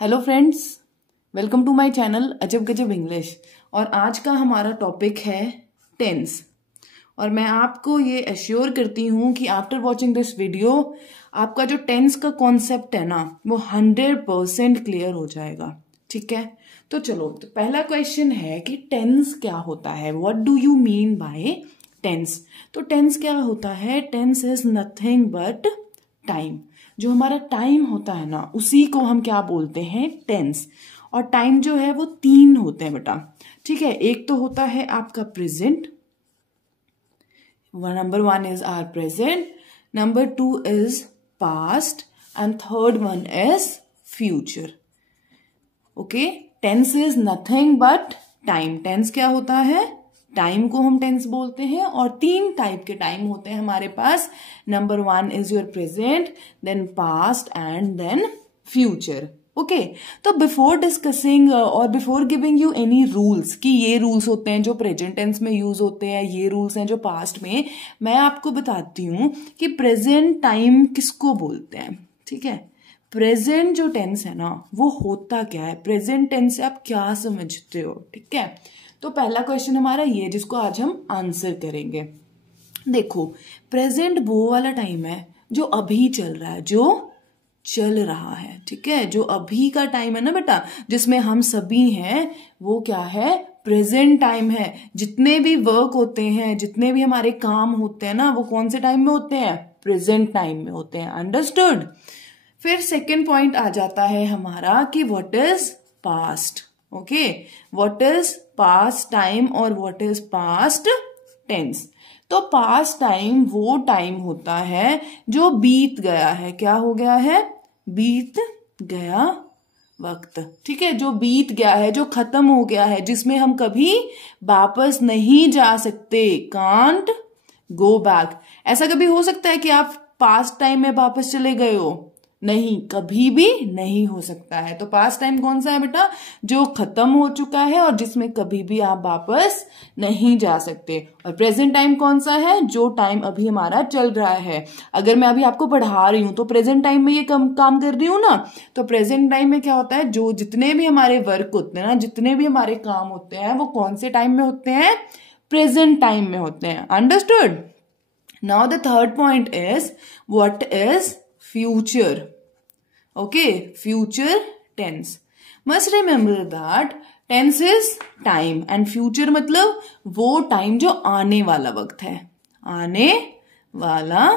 Hello friends, welcome to my channel Ajab Gajab English. और आज का हमारा टॉपिक है टेंस। और मैं आपको ये एश्योर करती हूँ कि आफ्टर वॉचिंग दिस वीडियो आपका जो टेंस का कॉन्सेप्ट है ना वो 100% क्लियर हो जाएगा। ठीक है, तो चलो, तो पहला क्वेश्चन है कि टेंस क्या होता है। What do you mean by tense? तो टेंस क्या होता है? Tense is nothing but time. जो हमारा टाइम होता है ना उसी को हम क्या बोलते हैं? टेंस। और टाइम जो है वो 3 होते हैं बेटा। ठीक है, एक तो होता है आपका present, number 1 is our present, number 2 is past and third one is future. Okay, tense is nothing but time. Tense क्या होता है? टाइम को हम टेंस बोलते हैं। और 3 टाइप के टाइम होते हैं हमारे पास। Number 1 is your present, then past and then future. Okay, तो बिफोर डिस्कसिंग और before giving you any rules कि ये रूल्स होते हैं जो प्रेजेंट टेंस में यूज होते हैं, ये रूल्स हैं जो पास्ट में, मैं आपको बताती हूं कि प्रेजेंट टाइम किसको बोलते हैं। ठीक है, प्रेजेंट जो टेंस है ना वो होता क्या है? प्रेजेंट टेंस से आप क्या समझते हो? ठीक है, तो पहला क्वेश्चन हमारा ये जिसको आज हम आंसर करेंगे। देखो, प्रेजेंट वो वाला टाइम है जो अभी चल रहा है, जो चल रहा है। ठीक है, जो अभी का टाइम है ना बेटा, जिसमें हम सभी हैं, वो क्या है? प्रेजेंट टाइम है। जितने भी वर्क होते हैं, जितने भी हमारे काम होते हैं ना, वो कौन से टाइम में होते हैं? प्रेजेंट टाइम में होते हैं। अंडरस्टूड? फिर सेकेंड पॉइंट आ जाता है हमारा कि what is past. Okay, what is past time और व्हाट इज पास्ट टेंस। तो पास्ट टाइम वो टाइम होता है जो बीत गया है। क्या हो गया है? बीत गया वक्त। ठीक है, जो बीत गया है, जो खत्म हो गया है, जिसमें हम कभी वापस नहीं जा सकते। Can't go back. ऐसा कभी हो सकता है कि आप पास्ट टाइम में वापस चले गए हो? नहीं, कभी भी नहीं हो सकता है। तो पास्ट टाइम कौन सा है बेटा? जो खत्म हो चुका है और जिसमें कभी भी आप वापस नहीं जा सकते। और प्रेजेंट टाइम कौन सा है? जो टाइम अभी हमारा चल रहा है। अगर मैं अभी आपको पढ़ा रही हूं तो प्रेजेंट टाइम में ये काम कर रही हूं ना, तो प्रेजेंट टाइम में क्या होता है? जो जितने भी हमारे वर्क होते हैं ना, जितने भी हमारे काम होते हैं, वो कौन से टाइम में होते हैं? प्रेजेंट टाइम में होते हैं। Understood? Now the third point is what is future. Okay, future tense. Must remember that tense is time and future मतलब वो टाइम जो आने वाला वक्त है। आने वाला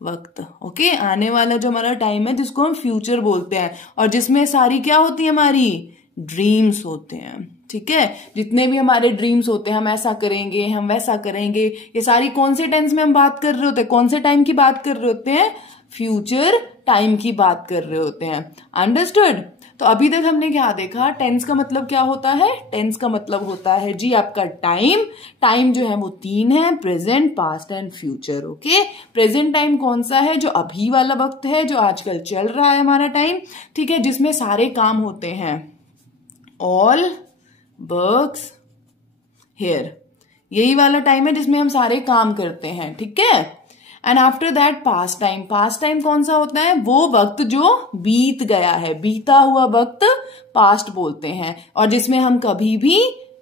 वक्त। ओके, आने वाला जो हमारा टाइम है जिसको हम फ्यूचर बोलते हैं, और जिसमें सारी क्या होती है? हमारी ड्रीम्स होते हैं। ठीक है, जितने भी हमारे ड्रीम्स होते हैं, हम ऐसा करेंगे, हम वैसा करेंगे, ये सारी कौन से टेंस में हम बात कर रहे होते हैं? कौन से टाइम की बात कर रहे होते हैं? फ्यूचर टाइम की बात कर रहे होते हैं। अंडरस्टूड? तो अभी तक हमने क्या देखा? टेंस का मतलब क्या होता है? टेंस का मतलब होता है जी आपका टाइम। टाइम जो है वो 3 है, present, past and future. Okay, present time कौन सा है? जो अभी वाला वक्त है, जो आजकल चल रहा है हमारा टाइम। ठीक है, जिसमें सारे काम होते हैं। ऑल वर्क्स हियर, यही वाला टाइम है जिसमें हम सारे काम करते हैं। ठीक है, and after that past time. Past time कौन सा होता है? वो वक्त जो बीत गया है, बीता हुआ वक्त पास्ट बोलते हैं, और जिसमें हम कभी भी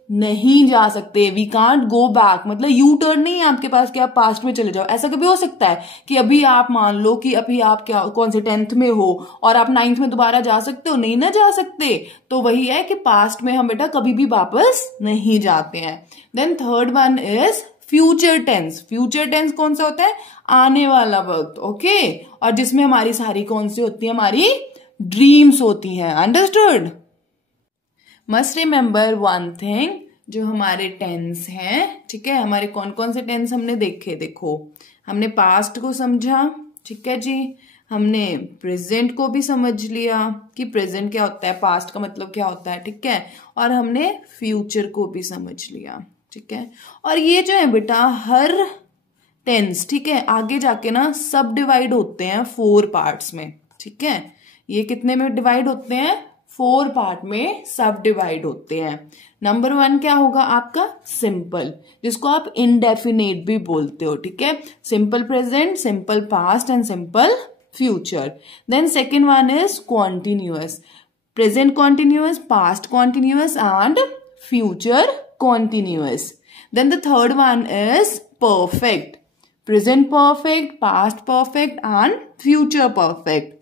नहीं जा सकते। वी कांट गो बैक, मतलब यू टर्न नहीं है आपके पास कि आप पास्ट में चले जाओ। ऐसा कभी हो सकता है कि अभी आप मान लो कि अभी आप क्या कौन से 10th में हो और आप 9th में दोबारा जा सकते हो? नहीं ना जा सकते। तो वही है कि पास्ट में हम बेटा कभी भी वापस नहीं जाते हैं। Then third one is future tense. Future tense कौन सा होता है? आने वाला वक्त। ओके, और जिसमें हमारी सारी कौन सी होती है? हमारी ड्रीम्स होती हैं। Understood? Must remember one thing, जो हमारे टेंस हैं, ठीक है, हमारे कौन कौन से टेंस हमने देखे? देखो, हमने पास्ट को समझा, ठीक है जी, हमने प्रेजेंट को भी समझ लिया कि प्रेजेंट क्या होता है, पास्ट का मतलब क्या होता है, ठीक है, और हमने फ्यूचर को भी समझ लिया। ठीक है, और ये जो है बेटा हर टेंस, ठीक है, आगे जाके ना सब डिवाइड होते हैं 4 पार्ट्स में। ठीक है, ये कितने में डिवाइड होते हैं? 4 पार्ट में सब डिवाइड होते हैं। नंबर 1 क्या होगा आपका? सिंपल, जिसको आप इनडेफिनेट भी बोलते हो। ठीक है, simple present, simple past and simple future. Then second one is continuous. present continuous, past continuous and future continuous. Then the third one is perfect. Present perfect, past perfect and future perfect.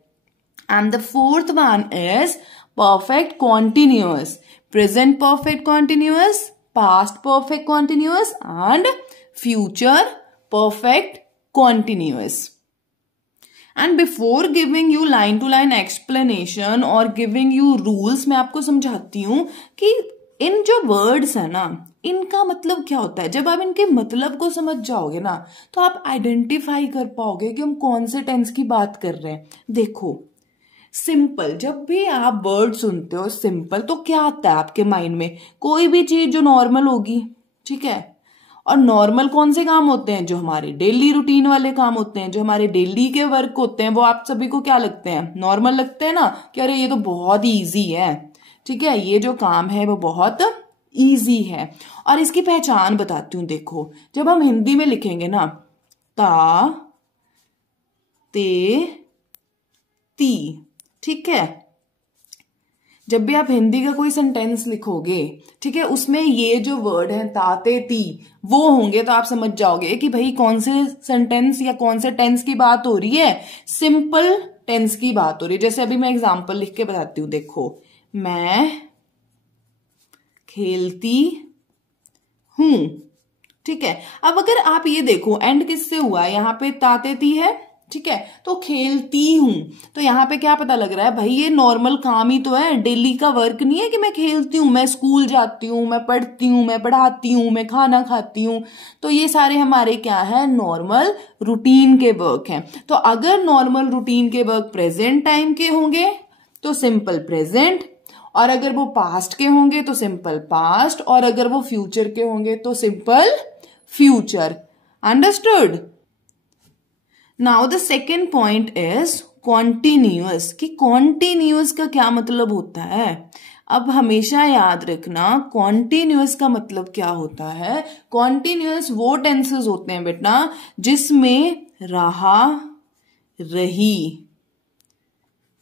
And the fourth one is perfect continuous. Present perfect continuous, past perfect continuous and future perfect continuous. And before giving you line to line explanation और giving you rules, मैं आपको समझाती हूँ कि इन जो words है ना, इनका मतलब क्या होता है. जब आप इनके मतलब को समझ जाओगे ना, तो आप आइडेंटिफाई कर पाओगे कि हम कौन से टेंस की बात कर रहे हैं. देखो, सिंपल, जब भी आप वर्ड सुनते हो सिंपल, तो क्या आता है आपके माइंड में? कोई भी चीज जो नॉर्मल होगी, ठीक है. और नॉर्मल कौन से काम होते हैं? जो हमारे डेली रूटीन वाले काम होते हैं, जो हमारे डेली के वर्क होते हैं, वो आप सभी को क्या लगते हैं? नॉर्मल लगते हैं ना, कि अरे ये तो बहुत ईजी है, ठीक है, ये जो काम है वो बहुत ईजी है. और इसकी पहचान बताती हूँ. देखो, जब हम हिंदी में लिखेंगे ना, ता, ते, ती, ठीक है, जब भी आप हिंदी का कोई सेंटेंस लिखोगे, ठीक है, उसमें ये जो वर्ड है ताते ती वो होंगे, तो आप समझ जाओगे कि भाई कौन से सेंटेंस या कौन से टेंस की बात हो रही है. सिंपल टेंस की बात हो रही है. जैसे अभी मैं एग्जांपल लिख के बताती हूँ. देखो, मैं खेलती हूं, ठीक है. अब अगर आप ये देखो, एंड किससे हुआ है? यहाँ पे ताते ती है, ठीक है, तो खेलती हूं, तो यहाँ पे क्या पता लग रहा है? भाई ये नॉर्मल काम ही तो है, डेली का वर्क नहीं है कि मैं खेलती हूँ. मैं स्कूल जाती हूँ, मैं पढ़ती हूँ, मैं पढ़ाती हूँ, मैं खाना खाती हूँ. तो ये सारे हमारे क्या है? नॉर्मल रूटीन के वर्क हैं. तो अगर नॉर्मल रूटीन के वर्क प्रेजेंट टाइम के होंगे तो सिंपल प्रेजेंट, और अगर वो पास्ट के होंगे तो सिंपल पास्ट, और अगर वो फ्यूचर के होंगे तो simple future. Understood? Now the second point is continuous. कि कॉन्टिन्यूअस का क्या मतलब होता है? अब हमेशा याद रखना, कॉन्टिन्यूअस का मतलब क्या होता है. कॉन्टिन्यूअस वो टेंसेस होते हैं बेटा जिसमें रहा, रही,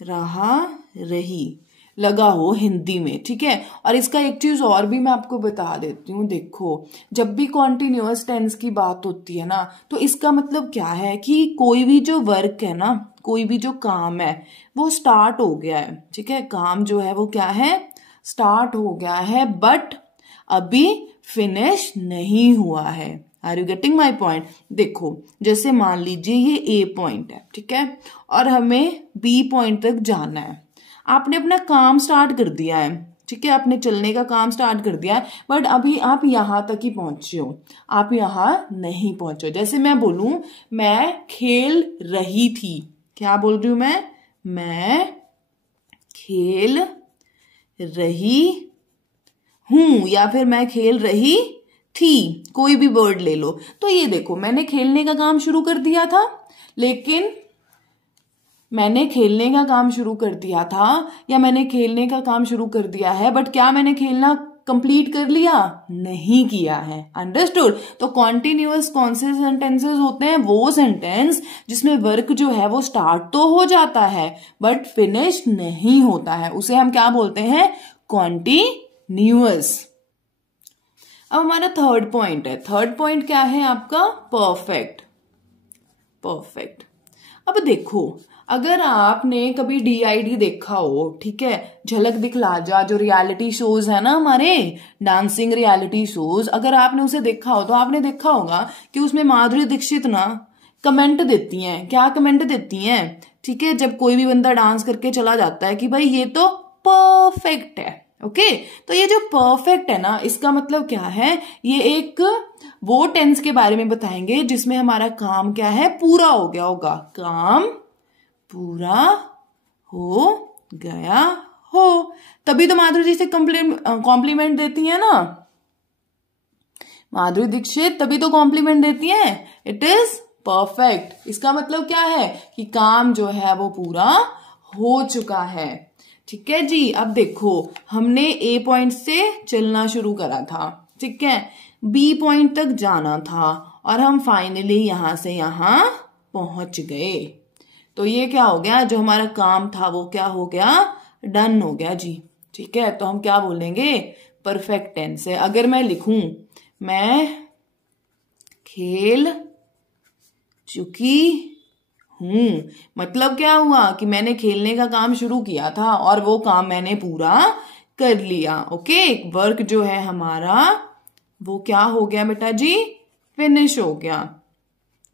रहा, रही लगा हो हिंदी में, ठीक है. और इसका एक चीज और भी मैं आपको बता देती हूँ. देखो, जब भी कॉन्टिन्यूअस टेंस की बात होती है ना, तो इसका मतलब क्या है कि कोई भी जो वर्क है ना, कोई भी जो काम है वो स्टार्ट हो गया है, ठीक है. काम जो है वो क्या है? स्टार्ट हो गया है, बट अभी फिनिश नहीं हुआ है. Are you getting my point? देखो, जैसे मान लीजिए ये ए पॉइंट है, ठीक है, और हमें बी पॉइंट तक जाना है. आपने अपना काम स्टार्ट कर दिया है, ठीक है, आपने चलने का काम स्टार्ट कर दिया है, बट अभी आप यहां तक ही पहुंचे हो, आप यहां नहीं पहुंचे. जैसे मैं बोलूं, मैं खेल रही थी. क्या बोल रही हूं मैं खेल रही हूं, या फिर मैं खेल रही थी, कोई भी वर्ड ले लो. तो ये देखो, मैंने खेलने का काम शुरू कर दिया था, लेकिन मैंने खेलने का काम शुरू कर दिया था, या मैंने खेलने का काम शुरू कर दिया है, बट क्या मैंने खेलना कंप्लीट कर लिया? नहीं किया है. अंडरस्टूड? तो कॉन्टिन्यूअस कौन से सेंटेंसेस होते हैं? वो सेंटेंस जिसमें वर्क जो है वो स्टार्ट तो हो जाता है बट फिनिश नहीं होता है, उसे हम क्या बोलते हैं? कॉन्टिन्यूअस. अब हमारा थर्ड पॉइंट है. थर्ड पॉइंट क्या है आपका? परफेक्ट. परफेक्ट. अब देखो, अगर आपने कभी DID देखा हो, ठीक है, झलक दिखला जा, जो रियलिटी शोज है ना हमारे, डांसिंग रियलिटी शोज, अगर आपने उसे देखा हो तो आपने देखा होगा कि उसमें माधुरी दीक्षित ना कमेंट देती हैं. क्या कमेंट देती हैं? ठीक है, जब कोई भी बंदा डांस करके चला जाता है कि भाई ये तो परफेक्ट है. ओके, तो ये जो परफेक्ट है ना, इसका मतलब क्या है? ये एक वो टेंस के बारे में बताएंगे जिसमें हमारा काम क्या है? पूरा हो गया होगा. काम पूरा हो गया हो, तभी तो माधुरी जी से कॉम्प्लीमेंट देती है ना, माधुरी दीक्षित तभी तो कॉम्प्लीमेंट देती है. It is perfect. इसका मतलब क्या है? कि काम जो है वो पूरा हो चुका है. ठीक है जी. अब देखो, हमने ए पॉइंट से चलना शुरू करा था, ठीक है, बी पॉइंट तक जाना था, और हम फाइनली यहां से यहां पहुंच गए. तो ये क्या हो गया? जो हमारा काम था वो क्या हो गया? डन हो गया जी। ठीक है, तो हम क्या बोलेंगे, परफेक्ट टेंस है। अगर मैं लिखूं मैं खेल चुकी हूं, मतलब क्या हुआ कि मैंने खेलने का काम शुरू किया था और वो काम मैंने पूरा कर लिया। ओके, वर्क जो है हमारा वो क्या हो गया बेटा जी, फिनिश हो गया।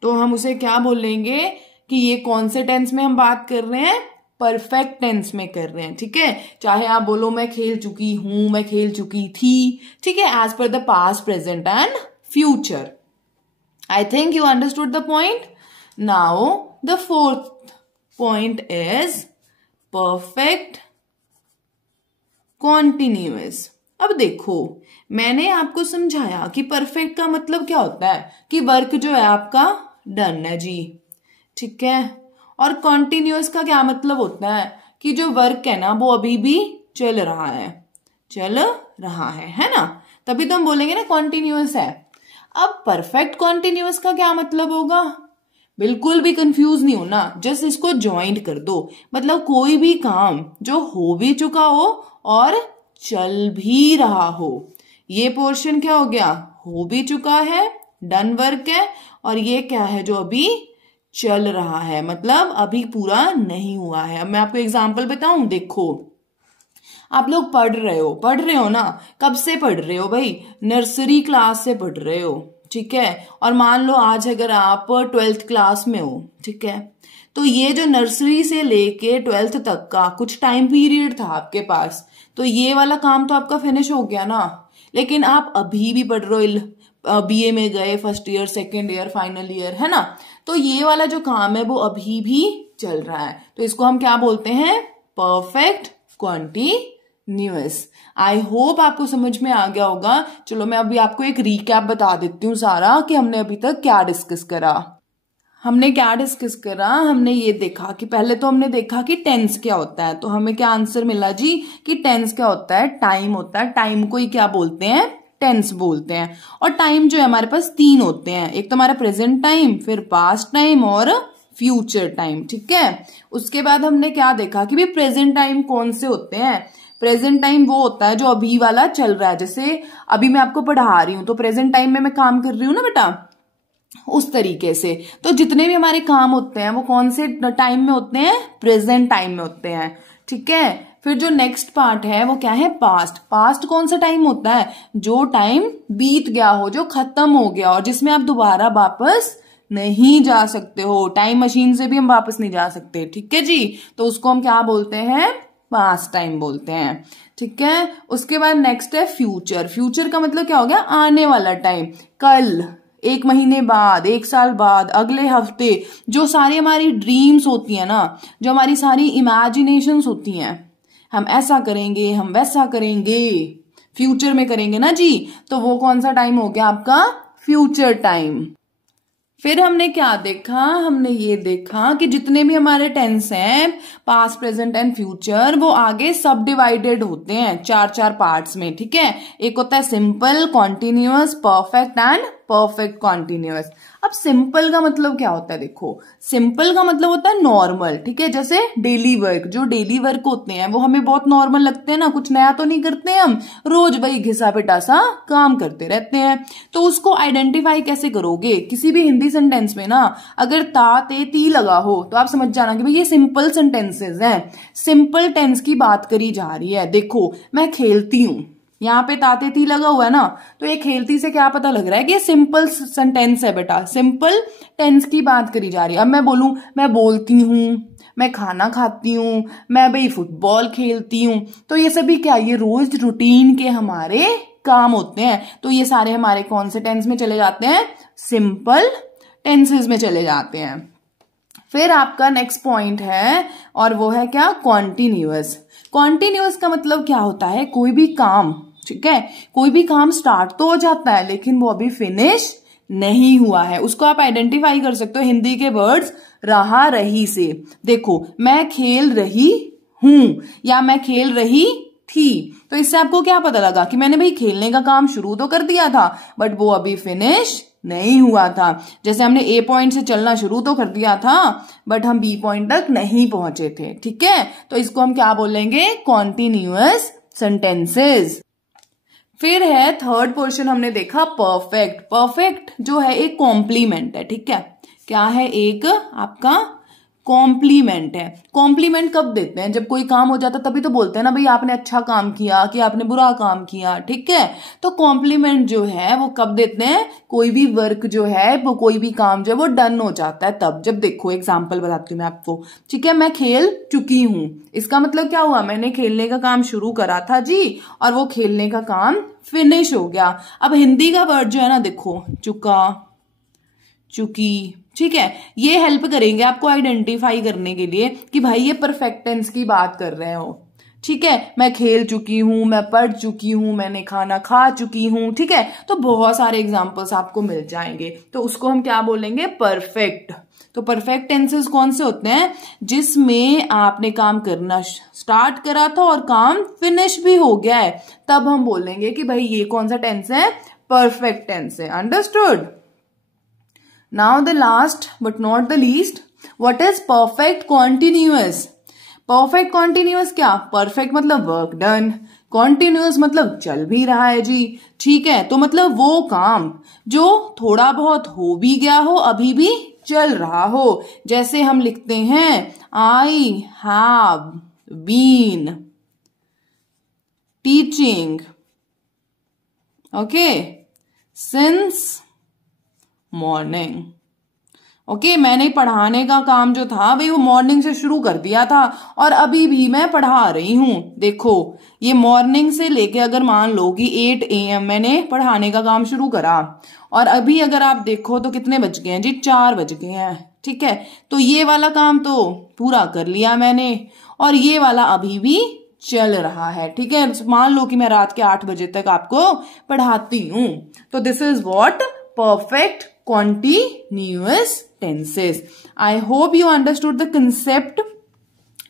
तो हम उसे क्या बोलेंगे कि ये कौन से टेंस में हम बात कर रहे हैं, परफेक्ट टेंस में कर रहे हैं। ठीक है, चाहे आप बोलो मैं खेल चुकी हूं, मैं खेल चुकी थी। ठीक है, as per the past, present and future. I think you understood the point. Now the fourth point is perfect continuous. अब देखो, मैंने आपको समझाया कि परफेक्ट का मतलब क्या होता है कि वर्क जो है आपका डन है जी। ठीक है, और कॉन्टिन्यूअस का क्या मतलब होता है कि जो वर्क है ना वो अभी भी चल रहा है ना, तभी तो हम बोलेंगे ना कॉन्टिन्यूअस है। अब परफेक्ट कॉन्टिन्यूअस का क्या मतलब होगा, बिल्कुल भी कंफ्यूज नहीं होना, जस्ट इसको ज्वाइंट कर दो। मतलब कोई भी काम जो हो भी चुका हो और चल भी रहा हो, ये पोर्शन क्या हो गया, हो भी चुका है, डन वर्क है, और ये क्या है जो अभी चल रहा है, मतलब अभी पूरा नहीं हुआ है। अब मैं आपको एग्जांपल बताऊं, देखो आप लोग पढ़ रहे हो ना, कब से पढ़ रहे हो भाई, नर्सरी क्लास से पढ़ रहे हो। ठीक है, और मान लो आज अगर आप 12th क्लास में हो, ठीक है, तो ये जो नर्सरी से लेके 12th तक का कुछ टाइम पीरियड था आपके पास, तो ये वाला काम तो आपका फिनिश हो गया ना। लेकिन आप अभी भी पढ़ रहे हो, बीए में गए, first year, second year, final year, है ना, तो ये वाला जो काम है वो अभी भी चल रहा है, तो इसको हम क्या बोलते हैं, परफेक्ट कॉन्टिन्यूअस। आई होप आपको समझ में आ गया होगा। चलो मैं अभी आपको एक रिकैप बता देती हूँ सारा कि हमने अभी तक क्या डिस्कस करा। हमने ये देखा कि पहले तो हमने देखा कि टेंस क्या होता है, तो हमें क्या आंसर मिला जी कि टेंस क्या होता है, टाइम होता है। टाइम को ही क्या बोलते हैं, टेंस बोलते हैं। और टाइम जो है हमारे पास 3 होते हैं, एक तो हमारा प्रेजेंट टाइम, फिर पास्ट टाइम और फ्यूचर टाइम। ठीक है, उसके बाद हमने क्या देखा कि भाई प्रेजेंट टाइम कौन से होते हैं। प्रेजेंट टाइम वो होता है जो अभी वाला चल रहा है, जैसे अभी मैं आपको पढ़ा रही हूं तो प्रेजेंट टाइम में मैं काम कर रही हूँ ना बेटा, उस तरीके से। तो जितने भी हमारे काम होते हैं वो कौन से टाइम में होते हैं, प्रेजेंट टाइम में होते हैं। ठीक है, फिर जो नेक्स्ट पार्ट है वो क्या है, पास्ट। पास्ट कौन सा टाइम होता है, जो टाइम बीत गया हो, जो खत्म हो गया और जिसमें आप दोबारा वापस नहीं जा सकते हो, टाइम मशीन से भी हम वापस नहीं जा सकते। ठीक है जी, तो उसको हम क्या बोलते हैं, पास्ट टाइम बोलते हैं। ठीक है, उसके बाद नेक्स्ट है फ्यूचर। फ्यूचर का मतलब क्या हो गया, आने वाला टाइम, कल, 1 महीने बाद, 1 साल बाद, अगले हफ्ते। जो सारी हमारी ड्रीम्स होती है ना, जो हमारी सारी इमेजिनेशंस होती हैं, हम ऐसा करेंगे, हम वैसा करेंगे, फ्यूचर में करेंगे ना जी, तो वो कौन सा टाइम हो गया आपका, फ्यूचर टाइम। फिर हमने क्या देखा, हमने ये देखा कि जितने भी हमारे टेंस हैं, पास्ट, प्रेजेंट एंड फ्यूचर, वो आगे सब डिवाइडेड होते हैं 4 पार्ट्स में। ठीक है, एक होता है simple, continuous, perfect and perfect continuous. अब सिंपल का मतलब क्या होता है, देखो सिंपल का मतलब होता है नॉर्मल। ठीक है, जैसे डेली वर्क, जो डेली वर्क होते हैं वो हमें बहुत नॉर्मल लगते हैं ना, कुछ नया तो नहीं करते हम, रोज वही घिसा पिटा सा काम करते रहते हैं। तो उसको आइडेंटिफाई कैसे करोगे, किसी भी हिंदी सेंटेंस में ना अगर ता ते ती लगा हो तो आप समझ जाना कि भाई ये सिंपल सेंटेंसेस हैं, सिंपल टेंस की बात करी जा रही है। देखो मैं खेलती हूं, यहाँ पे ताते ती लगा हुआ है ना, तो ये खेलती से क्या पता लग रहा है कि ये सिंपल सेंटेंस है बेटा, सिंपल टेंस की बात करी जा रही है। अब मैं बोलूं मैं बोलती हूं, मैं खाना खाती हूं, मैं भाई फुटबॉल खेलती हूं, तो ये सभी क्या, ये रोज रूटीन के हमारे काम होते हैं, तो ये सारे हमारे कौन से टेंस में चले जाते हैं, सिंपल टेंसेस में चले जाते हैं। फिर आपका नेक्स्ट पॉइंट है और वो है क्या, कॉन्टिन्यूअस। कॉन्टिन्यूअस का मतलब क्या होता है, कोई भी काम, ठीक है, कोई भी काम स्टार्ट तो हो जाता है लेकिन वो अभी फिनिश नहीं हुआ है। उसको आप आइडेंटिफाई कर सकते हो हिंदी के वर्ड्स रहा रही से। देखो मैं खेल रही हूं या मैं खेल रही थी, तो इससे आपको क्या पता लगा कि मैंने भाई खेलने का काम शुरू तो कर दिया था बट वो अभी फिनिश नहीं हुआ था। जैसे हमने ए पॉइंट से चलना शुरू तो कर दिया था बट हम बी पॉइंट तक नहीं पहुंचे थे। ठीक है, तो इसको हम क्या बोलेंगे, कॉन्टिन्यूअस सेंटेंसेस। फिर है थर्ड पोर्शन हमने देखा परफेक्ट। परफेक्ट जो है एक कॉम्प्लीमेंट है। ठीक है, क्या है, एक आपका कॉम्प्लीमेंट है। कॉम्प्लीमेंट कब देते हैं, जब कोई काम हो जाता तभी तो बोलते हैं ना भाई आपने अच्छा काम किया कि आपने बुरा काम किया। ठीक है, तो कॉम्प्लीमेंट जो है वो कब देते हैं, कोई भी वर्क जो है वो कोई भी काम जो है वो डन हो जाता है तब। जब देखो एग्जांपल बताती हूँ मैं आपको। ठीक है, मैं खेल चुकी हूं, इसका मतलब क्या हुआ, मैंने खेलने का काम शुरू करा था जी और वो खेलने का काम फिनिश हो गया। अब हिंदी का वर्ड जो है ना देखो, चुका, चुकी। ठीक है, ये हेल्प करेंगे आपको आइडेंटिफाई करने के लिए कि भाई ये परफेक्ट टेंस की बात कर रहे हो। ठीक है, मैं खेल चुकी हूं, मैं पढ़ चुकी हूं, मैंने खाना खा चुकी हूं। ठीक है, तो बहुत सारे एग्जांपल्स आपको मिल जाएंगे, तो उसको हम क्या बोलेंगे, परफेक्ट। तो परफेक्ट टेंसेस कौन से होते हैं, जिसमें आपने काम करना स्टार्ट करा था और काम फिनिश भी हो गया है, तब हम बोलेंगे कि भाई ये कौन सा टेंस है, परफेक्ट टेंस है। Understood. Now the last but not the least, what is perfect continuous? Perfect continuous क्या, perfect मतलब work done, continuous मतलब चल भी रहा है जी। ठीक है, तो मतलब वो काम जो थोड़ा बहुत हो भी गया हो, अभी भी चल रहा हो। जैसे हम लिखते हैं I have been teaching, okay, since morning. Okay, मैंने पढ़ाने का काम जो था भाई वो मॉर्निंग से शुरू कर दिया था और अभी भी मैं पढ़ा रही हूं। देखो ये मॉर्निंग से लेके अगर मान लो कि 8 AM मैंने पढ़ाने का काम शुरू करा और अभी अगर आप देखो तो कितने बज गए हैं जी, 4 बज गए हैं। ठीक है, तो ये वाला काम तो पूरा कर लिया मैंने और ये वाला अभी भी चल रहा है। ठीक है, मान लो कि मैं रात के 8 बजे तक आपको पढ़ाती हूं, तो this is what perfect continuous tenses. I hope you understood the concept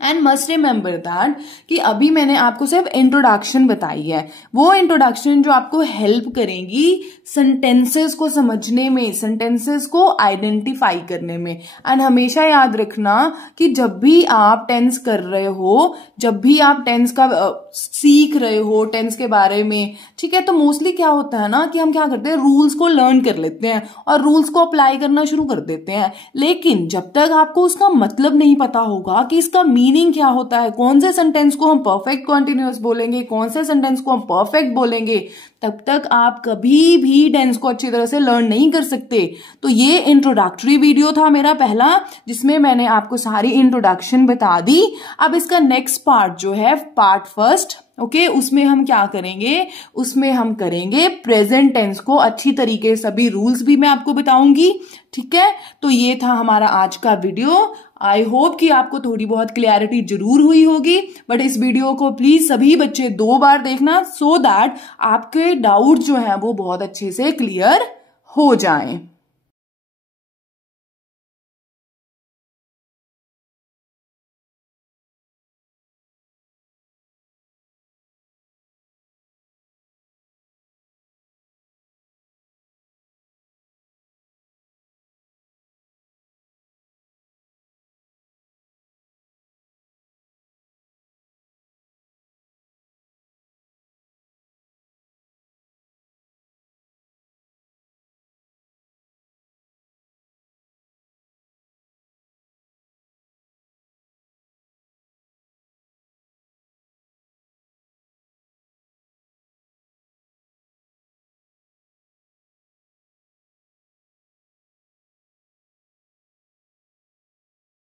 and must remember that कि अभी मैंने आपको सिर्फ इंट्रोडक्शन बताई है, वो इंट्रोडक्शन जो आपको हेल्प करेंगी सेंटेंसेस को समझने में, सेंटेंसेस को आइडेंटिफाई करने में। एंड हमेशा याद रखना कि जब भी आप टेंस कर रहे हो, जब भी आप टेंस का सीख रहे हो टेंस के बारे में, ठीक है, तो मोस्टली क्या होता है ना कि हम क्या करते हैं, रूल्स को लर्न कर लेते हैं और रूल्स को अप्लाई करना शुरू कर देते हैं। लेकिन जब तक आपको उसका मतलब नहीं पता होगा कि इसका मीनिंग क्या होता है, कौन से सेंटेंस को हम परफेक्ट कॉन्टिन्यूअस बोलेंगे, कौन से सेंटेंस को हम परफेक्ट बोलेंगे, तब तक आप कभी भी टेंस को अच्छी तरह से लर्न नहीं कर सकते। तो ये इंट्रोडक्टरी वीडियो था मेरा पहला, जिसमें मैंने आपको सारी इंट्रोडक्शन बता दी। अब इसका नेक्स्ट पार्ट जो है पार्ट फर्स्ट, ओके, उसमें हम क्या करेंगे, उसमें हम करेंगे प्रेजेंट टेंस को अच्छी तरीके से, सभी रूल्स भी मैं आपको बताऊंगी। ठीक है, तो ये था हमारा आज का वीडियो। आई होप कि आपको थोड़ी बहुत क्लियरिटी जरूर हुई होगी, बट इस वीडियो को प्लीज सभी बच्चे 2 बार देखना, सो दैट आपके डाउट जो है वो बहुत अच्छे से क्लियर हो जाएं।